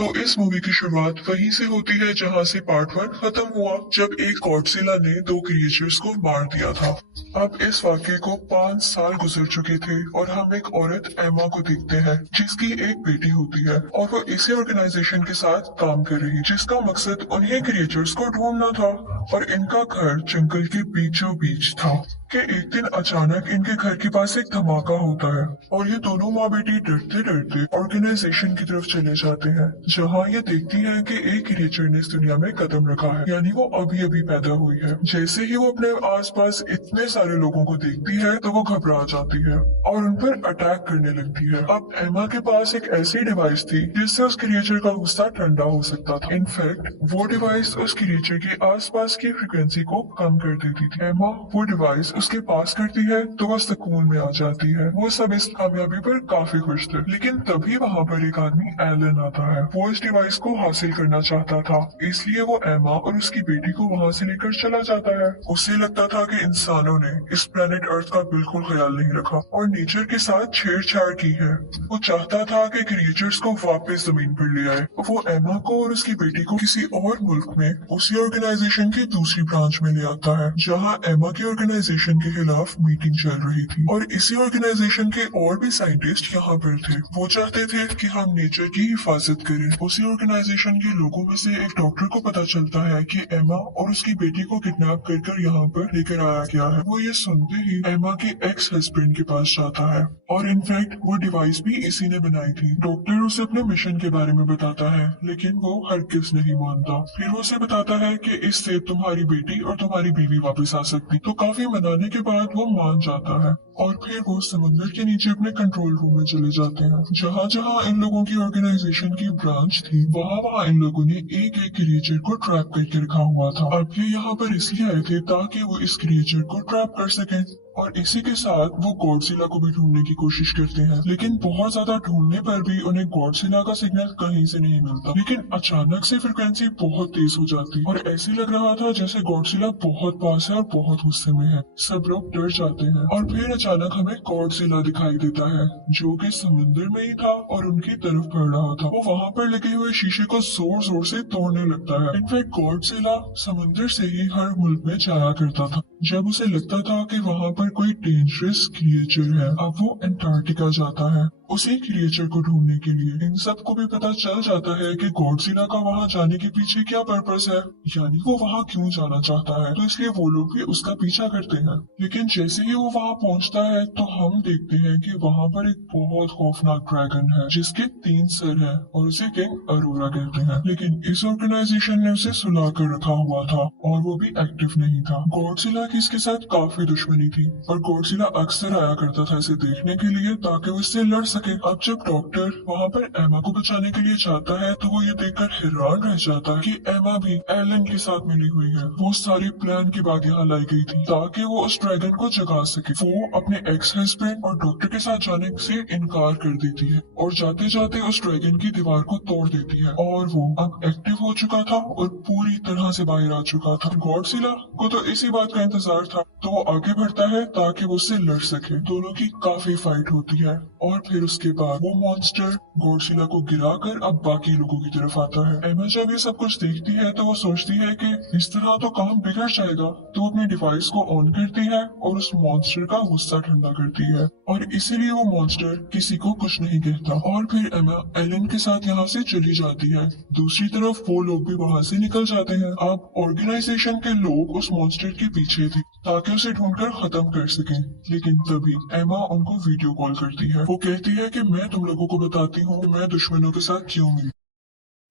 तो इस मूवी की शुरुआत वहीं से होती है जहां से पार्ट 1 खत्म हुआ, जब एक गॉडजिला ने दो क्रिएचर्स को मार दिया था। अब इस वाक्य को 5 साल गुजर चुके थे और हम एक औरत एमा को देखते हैं जिसकी एक बेटी होती है और वो इसी ऑर्गेनाइजेशन के साथ काम कर रही, जिसका मकसद उन्हीं क्रिएचर्स को ढूंढना था। और इनका घर जंगल के बीचों बीच था कि एक दिन अचानक इनके घर के पास एक धमाका होता है और ये दोनों माँ बेटी डरते डरते ऑर्गेनाइजेशन की तरफ चले जाते हैं, जहाँ ये देखती है कि एक क्रिएचर ने इस दुनिया में कदम रखा है, यानी वो अभी अभी पैदा हुई है। जैसे ही वो अपने आसपास इतने सारे लोगों को देखती है तो वो घबरा जाती है और उन पर अटैक करने लगती है। अब एमा के पास एक ऐसी डिवाइस थी जिससे उस क्रिएचर का गुस्सा ठंडा हो सकता था। इनफैक्ट वो डिवाइस उस क्रिएचर के आसपास की फ्रिक्वेंसी को कम कर देती थी। एमा वो डिवाइस उसके पास करती है तो वो सुकून में आ जाती है। वो सब इस कामयाबी पर काफी खुश थे, लेकिन तभी वहाँ पर एक आदमी एलन आता है। वो इस डिवाइस को हासिल करना चाहता था, इसलिए वो एमा और उसकी बेटी को वहाँ से लेकर चला जाता है। उसे लगता था कि इंसानों ने इस प्लेनेट अर्थ का बिल्कुल ख्याल नहीं रखा और नेचर के साथ छेड़छाड़ की है। वो चाहता था कि क्रिएचर्स को वापस जमीन पर ले आए। वो एमा को और उसकी बेटी को किसी और मुल्क में उसी ऑर्गेनाइजेशन की दूसरी ब्रांच में ले आता है, जहाँ एमा की ऑर्गेनाइजेशन के खिलाफ मीटिंग चल रही थी और इसी ऑर्गेनाइजेशन के और भी साइंटिस्ट यहाँ पर थे। वो चाहते थे कि हम नेचर की हिफाजत करें। उसी ऑर्गेनाइजेशन के लोगों में से एक डॉक्टर को पता चलता है कि एमा और उसकी बेटी को किडनैप कर यहाँ पर लेकर आया गया है। वो ये सुनते ही एमा के एक्स हस्बैंड के पास जाता है और इनफैक्ट वो डिवाइस भी इसी ने बनाई थी। डॉक्टर उसे अपने मिशन के बारे में बताता है, लेकिन वो हरगिज नहीं मानता। फिर वो उसे बताता है कि इससे तुम्हारी बेटी और तुम्हारी बीवी वापस आ सकती। तो काफी मनाने के बाद वो मान जाता है और फिर वो समुद्र के नीचे अपने कंट्रोल रूम में चले जाते हैं, जहाँ जहाँ इन लोगों की ऑर्गेनाइजेशन की ब्रांच थी वहाँ वहाँ इन लोगों ने एक एक क्रिएचर को ट्रैप करके रखा हुआ था। अब ये यहाँ पर इसलिए आए थे ताकि वो इस क्रिएचर को ट्रैप कर सकें और इसी के साथ वो गॉडजिला को भी ढूंढने की कोशिश करते हैं, लेकिन बहुत ज्यादा ढूंढने पर भी उन्हें गॉडजिला का सिग्नल कहीं से नहीं मिलता। लेकिन अचानक से फ्रिक्वेंसी बहुत तेज हो जाती और ऐसे लग रहा था जैसे गॉडजिला बहुत पास है और बहुत गुस्से में है। सब लोग डर जाते हैं और फिर अचानक हमें गॉडजिला दिखाई देता है जो कि समुद्र में ही था और उनकी तरफ बढ़ रहा था। वो वहाँ पर लगे हुए शीशे को जोर जोर से तोड़ने लगता है। इनफैक्ट गॉडजिला समुद्र से ही हर मुल्क में जाया करता था जब उसे लगता था कि वहाँ पर कोई डेंजरस क्रिएचर है। अब वो अंटार्कटिका जाता है उसी क्रिएचर को ढूंढने के लिए। इन सबको भी पता चल जाता है कि गॉडजिला का वहाँ जाने के पीछे क्या पर्पस है, यानी वो वहाँ क्यों जाना चाहता है। तो इसलिए वो लोग भी उसका पीछा करते हैं। लेकिन जैसे ही वो वहाँ पहुँचता है तो हम देखते हैं कि वहाँ पर एक बहुत खौफनाक ड्रैगन है जिसके 3 सर हैं और उसे किंग अरोरा कहते हैं। लेकिन इस ऑर्गेनाइजेशन ने उसे सुला कर रखा हुआ था और वो भी एक्टिव नहीं था। गॉडजिला की इसके साथ काफी दुश्मनी थी और गॉडजिला अक्सर आया करता था इसे देखने के लिए ताकि वो इससे लड़ सके। अब जब डॉक्टर वहाँ पर एमा को बचाने के लिए जाता है तो वो ये देखकर हैरान रह जाता है कि एमा भी एलन के साथ मिली हुई है। वो सारी प्लान के बाद यहाँ लाई गई थी ताकि वो उस ड्रैगन को जगा सके। वो अपने एक्स हस्बैंड और डॉक्टर के साथ जाने से इनकार कर देती है और जाते जाते उस ड्रैगन की दीवार को तोड़ देती है और वो अब एक्टिव हो चुका था और पूरी तरह से बाहर आ चुका था। गॉडजिला को तो इसी बात का इंतजार था तो वो आगे बढ़ता है ताकि वो उससे लड़ सके। दोनों की काफी फाइट होती है और फिर उसके बाद वो मॉन्स्टर गॉडजिला को गिराकर अब बाकी लोगों की तरफ आता है। एमा जब ये सब कुछ देखती है तो वो सोचती है कि इस तरह तो काम बिगड़ जाएगा, तो अपने डिवाइस को ऑन करती है और उस मॉन्स्टर का गुस्सा ठंडा करती है और इसीलिए वो मॉन्स्टर किसी को कुछ नहीं कहता। और फिर एमा एलन के साथ यहाँ से चली जाती है। दूसरी तरफ वो लोग भी वहाँ से निकल जाते हैं। अब ऑर्गेनाइजेशन के लोग उस मॉन्स्टर के पीछे थे ताकि उसे ढूंढकर खत्म कर सकें, लेकिन तभी एमा उनको वीडियो कॉल करती है। वो कहती है कि मैं तुम लोगों को बताती हूँ मैं दुश्मनों के साथ क्यों मिली।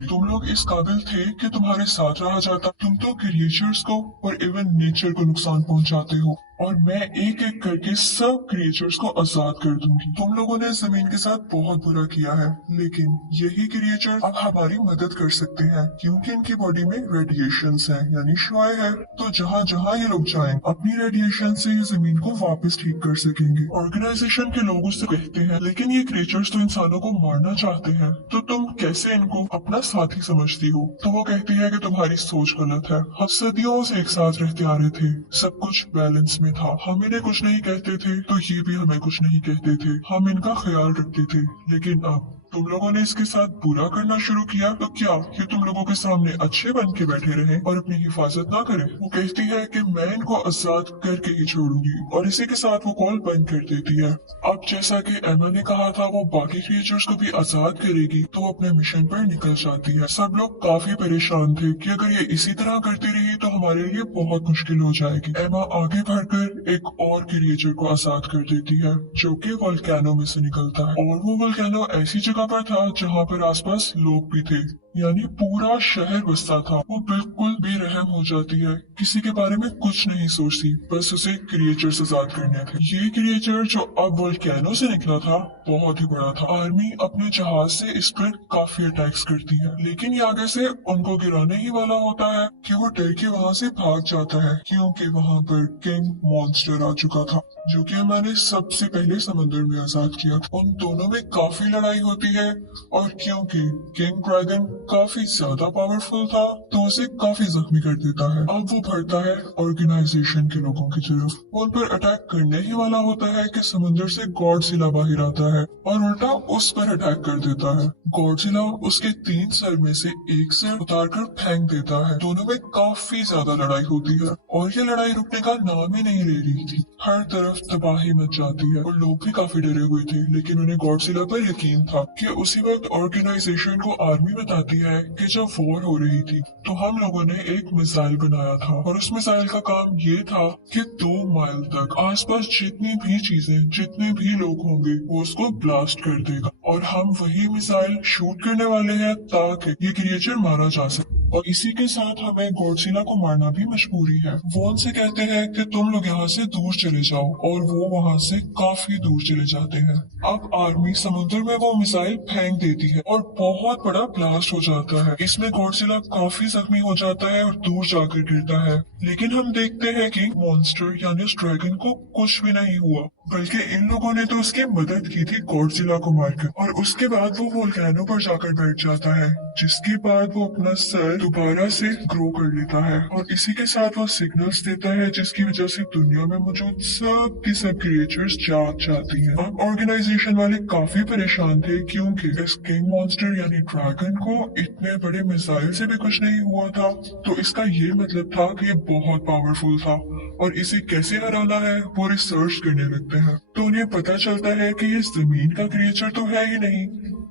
तुम लोग इस काबिल थे कि तुम्हारे साथ रहा जाता। तुम तो क्रिएचर्स को और इवन नेचर को नुकसान पहुंचाते हो और मैं एक एक करके सब क्रिएचर्स को आजाद कर दूंगी। तुम लोगों ने जमीन के साथ बहुत बुरा किया है, लेकिन यही क्रिएचर अब हमारी मदद कर सकते हैं क्योंकि इनकी बॉडी में रेडिएशंस हैं, यानी शुआएं हैं। तो जहाँ जहाँ ये लोग जाएं अपनी रेडिएशन से ये जमीन को वापस ठीक कर सकेंगे। ऑर्गेनाइजेशन के लोग उससे कहते हैं लेकिन ये क्रिएचर्स तो इंसानों को मारना चाहते हैं, तो तुम कैसे इनको अपना साथी समझती हो। तो वो कहती है कि तुम्हारी सोच गलत है। हम सदियों से एक साथ रहते आ रहे थे, सब कुछ बैलेंस में था। हम इन्हें कुछ नहीं कहते थे तो ये भी हमें कुछ नहीं कहते थे। हम इनका ख्याल रखते थे, लेकिन अब तुम लोगों ने इसके साथ बुरा करना शुरू किया तो क्या ये तुम लोगों के सामने अच्छे बन के बैठे रहे और अपनी हिफाजत ना करें? वो कहती है कि मैं इनको आजाद करके ही छोड़ूंगी और इसी के साथ वो कॉल बंद कर देती है। अब जैसा कि एमा ने कहा था वो बाकी क्रिएचर्स को भी आजाद करेगी तो वो अपने मिशन पर निकल जाती है। सब लोग काफी परेशान थे कि अगर ये इसी तरह करती रही तो हमारे लिए बहुत मुश्किल हो जाएगी। एमा आगे बढ़कर एक और क्रिएचर को आजाद कर देती है जो कि वोल्केनो में से निकलता है, और वो वोल्केनो ऐसी जगह पर था जहाँ पर आसपास लोग भी थे, यानी पूरा शहर बसता था। वो बिल्कुल बेरहम हो जाती है, किसी के बारे में कुछ नहीं सोचती, बस उसे क्रिएचर आजाद करने थे। ये क्रिएचर जो अब वोल्केनो से निकला था बहुत ही बड़ा था। आर्मी अपने जहाज से इस पर काफी अटैक्स करती है, लेकिन ये आगे से उनको गिराने ही वाला होता है कि वो डर के वहाँ से भाग जाता है, क्योंकि वहाँ पर किंग मॉन्स्टर आ चुका था जो कि मैंने सबसे पहले समंदर में आजाद किया था। उन दोनों में काफी लड़ाई होती है और क्योंकि किंग ड्रैगन काफी ज्यादा पावरफुल था तो उसे काफी जख्मी कर देता है। अब वो बढ़ता है ऑर्गेनाइजेशन के लोगों की तरफ, वो उन पर अटैक करने ही वाला होता है कि समुद्र से गॉडजिला बाहर आता है और उल्टा उस पर अटैक कर देता है। गॉडजिला उसके 3 सर में से एक सर उतारकर फेंक देता है। दोनों में काफी ज्यादा लड़ाई होती है और ये लड़ाई रुकने का नाम ही नहीं ले रही थी। हर तरफ तबाही मच जाती है और लोग भी काफी डरे हुए थे, लेकिन उन्हें गॉडजिला पर यकीन था कि उसी वक्त ऑर्गेनाइजेशन को आर्मी बताती है कि जब वॉर हो रही थी तो हम लोगों ने एक मिसाइल बनाया था और उस मिसाइल का काम ये था कि 2 माइल तक आसपास जितनी भी चीजें, जितने भी लोग होंगे वो उसको ब्लास्ट कर देगा और हम वही मिसाइल शूट करने वाले हैं ताकि ये क्रिएचर मारा जा सके। और इसी के साथ हमें गॉडजिला को मारना भी मजबूरी है। वो उनसे कहते हैं कि तुम लोग यहाँ से दूर चले जाओ और वो वहाँ से काफी दूर चले जाते हैं। अब आर्मी समुद्र में वो मिसाइल फेंक देती है और बहुत बड़ा ब्लास्ट हो जाता है। इसमें गॉडजिला काफी जख्मी हो जाता है और दूर जाकर गिरता है, लेकिन हम देखते हैं कि मॉन्स्टर यानी उस ड्रैगन को कुछ भी नहीं हुआ, बल्कि इन लोगों ने तो उसकी मदद की थी गॉडजिला को मारकर। और उसके बाद वो वोल्केनो पर जाकर बैठ जाता है, जिसके बाद वो अपना सर दोबारा से ग्रो कर लेता है और इसी के साथ वो सिग्नल्स देता है जिसकी वजह से दुनिया में मौजूद सब की सब क्रिएचर्स जाग जाती हैं। अब ऑर्गेनाइजेशन वाले काफी परेशान थे क्योंकि इस किंग मॉन्स्टर यानी ड्रैगन को इतने बड़े मिसाइल से भी कुछ नहीं हुआ था, तो इसका ये मतलब था कि ये बहुत पावरफुल था और इसे कैसे हराना है वो रिसर्च करने लगते हैं। तो उन्हें पता चलता है कि ये जमीन का क्रिएचर तो है ही नहीं,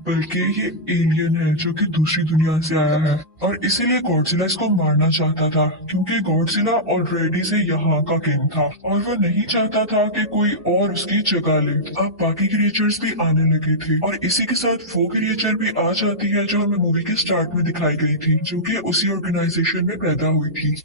बल्कि ये एलियन है जो कि दूसरी दुनिया से आया है और इसीलिए गॉडजिला इसको मारना चाहता था, क्योंकि गॉडजिला ऑलरेडी से यहाँ का किंग था और वो नहीं चाहता था कि कोई और उसकी जगह ले। अब बाकी क्रिएचर्स भी आने लगे थे और इसी के साथ वो क्रिएचर भी आ जाती है जो हमें मूवी के स्टार्ट में दिखाई गई थी, जो कि उसी ऑर्गेनाइजेशन में पैदा हुई थी।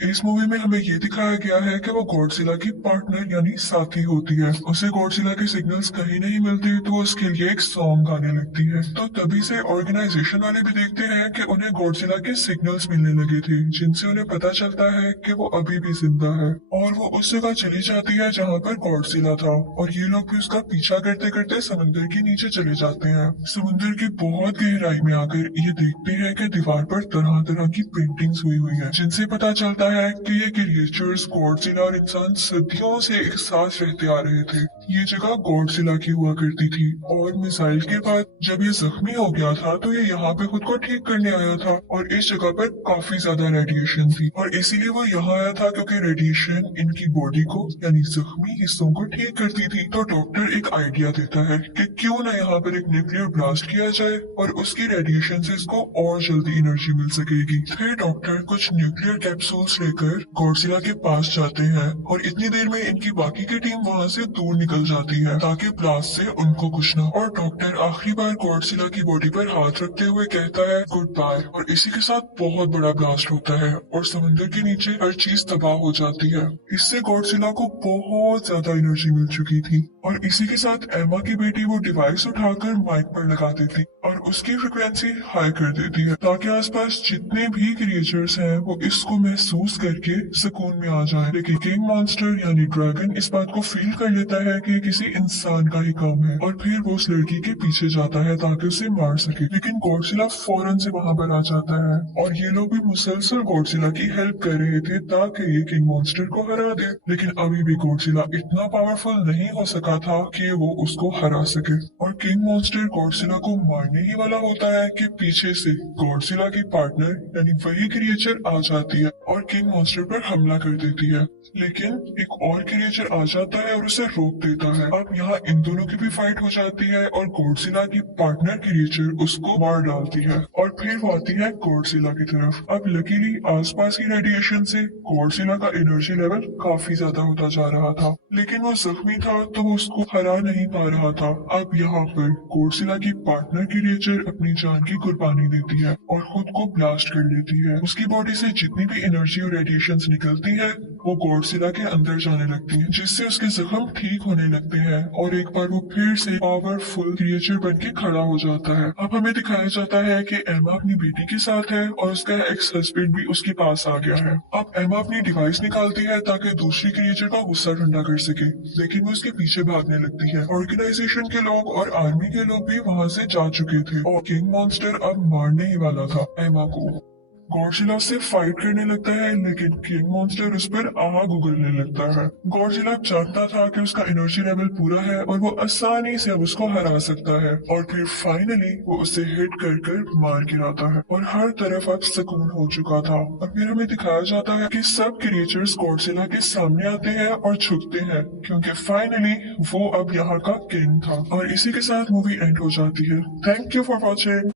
इस मूवी में हमें ये दिखाया गया है कि वो गॉडजिला की पार्टनर यानी साथी होती है। उसे गॉडजिला के सिग्नल्स कहीं नहीं मिलते तो उसके लिए एक सॉन्ग गाने लगती है। तो तभी से ऑर्गेनाइजेशन वाले भी देखते हैं कि उन्हें गॉडजिला के सिग्नल्स मिलने लगे थे, जिनसे उन्हें पता चलता है कि वो अभी भी जिंदा है और वो उस जगह चली जाती है जहाँ पर गॉडजिला था और ये लोग भी उसका पीछा करते करते समुद्र के नीचे चले जाते हैं। समुद्र की बहुत गहराई में आकर ये देखते हैं कि दीवार पर तरह तरह की पेंटिंग्स हुई है, जिनसे पता चलता है कि ये क्रिएचर्स गॉडजिला और इंसान सदियों से एक साथ रहते आ रहे थे। ये जगह गॉडजिला की हुआ करती थी और मिसाइल के बाद जब ये जख्मी हो गया था तो ये यहाँ पे खुद को ठीक करने आया था और इस जगह पर काफी ज्यादा रेडिएशन थी और इसीलिए वो यहाँ आया था क्योंकि रेडिएशन इनकी बॉडी को यानी जख्मी हिस्सों को ठीक करती थी। तो डॉक्टर एक आइडिया देता है कि क्यों ना यहाँ पर एक न्यूक्लियर ब्लास्ट किया जाए और उसकी रेडिएशन से इसको और जल्दी एनर्जी मिल सकेगी। फिर डॉक्टर कुछ न्यूक्लियर कैप्सूल्स लेकर गॉडजिला के पास जाते हैं और इतनी देर में इनकी बाकी की टीम वहाँ से दूर निकल जाती है ताकि ब्लास्ट से उनको कुछ ना। और डॉक्टर आखिरी बार गॉडजिला की बॉडी पर हाथ रखते हुए कहता है गुड बाय और इसी के साथ बहुत बड़ा ब्लास्ट होता है और समुद्र के नीचे हर चीज तबाह हो जाती है। इससे गॉडजिला को बहुत ज्यादा एनर्जी मिल चुकी थी और इसी के साथ एमा की बेटी वो डिवाइस उठाकर माइक पर लगा देती और उसकी फ्रिक्वेंसी हाई कर देती है ताकि आसपास जितने भी क्रिएचर्स हैं वो इसको महसूस करके सुकून में आ जाए। लेकिन किंग मॉन्स्टर यानी ड्रैगन इस बात को फील कर लेता है कि किसी इंसान का ही काम है और फिर वो उस लड़की के पीछे जाता है ताकि उसे मार सके, लेकिन गॉडजिला फौरन से वहाँ पर आ जाता है और ये लोग भी मुसलसल गॉडजिला की हेल्प कर रहे थे ताकि ये किंग मॉन्स्टर को हरा दे। लेकिन अभी भी गॉडजिला इतना पावरफुल नहीं हो सका रखा था कि वो उसको हरा सके। और किंग मॉन्स्टर गॉडजिला को मारने ही वाला होता है कि पीछे से गॉडजिला की पार्टनर यानी वही क्रिएचर आ जाती है और किंग मॉन्स्टर पर हमला कर देती है। लेकिन एक और क्रिएचर आ जाता है और उसे रोक देता है। अब यहाँ इन दोनों की भी फाइट हो जाती है और गॉडजिला की पार्टनर क्रिएचर उसको मार डालती है और फिर वो आती है गॉडजिला की तरफ। अब लकीली आसपास की रेडिएशन से गॉडजिला का एनर्जी लेवल काफी ज्यादा होता जा रहा था, लेकिन वो जख्मी था तो वो उसको हरा नहीं पा रहा था। अब यहाँ पर गॉडजिला की पार्टनर क्रिएचर अपनी जान की कुर्बानी देती है और खुद को ब्लास्ट कर लेती है। उसकी बॉडी से जितनी भी एनर्जी और रेडिएशन निकलती है वो गॉडजिला के अंदर जाने लगती है, जिससे उसके जख्म ठीक होने लगते हैं और एक बार वो फिर से पावरफुल क्रिएचर बन के खड़ा हो जाता है। अब हमें दिखाया जाता है कि एमा अपनी बेटी के साथ है और उसका एक्स हस्बैंड भी उसके पास आ गया है। अब एमा अपनी डिवाइस निकालती है ताकि दूसरी क्रिएचर का गुस्सा ठंडा कर सके, लेकिन वो उसके पीछे भागने लगती है। ऑर्गेनाइजेशन के लोग और आर्मी के लोग भी वहाँ से जा चुके थे और किंग मॉन्स्टर अब मारने ही वाला था एमा को। गॉडजिला से फाइट करने लगता है, लेकिन किंग मॉन्स्टर उस पर आग उगलने लगता है। गॉडजिला जानता था कि उसका एनर्जी लेवल पूरा है और वो आसानी से अब उसको हरा सकता है और फिर फाइनली वो उसे हिट कर मार गिराता है और हर तरफ अब सुकून हो चुका था। और फिर हमें दिखाया जाता है कि सब क्रिएचर्स गॉडजिला के सामने आते हैं और झुकते हैं, क्योंकि फाइनली वो अब यहाँ का किंग था। और इसी के साथ मूवी एंड हो जाती है। Thank you for watching.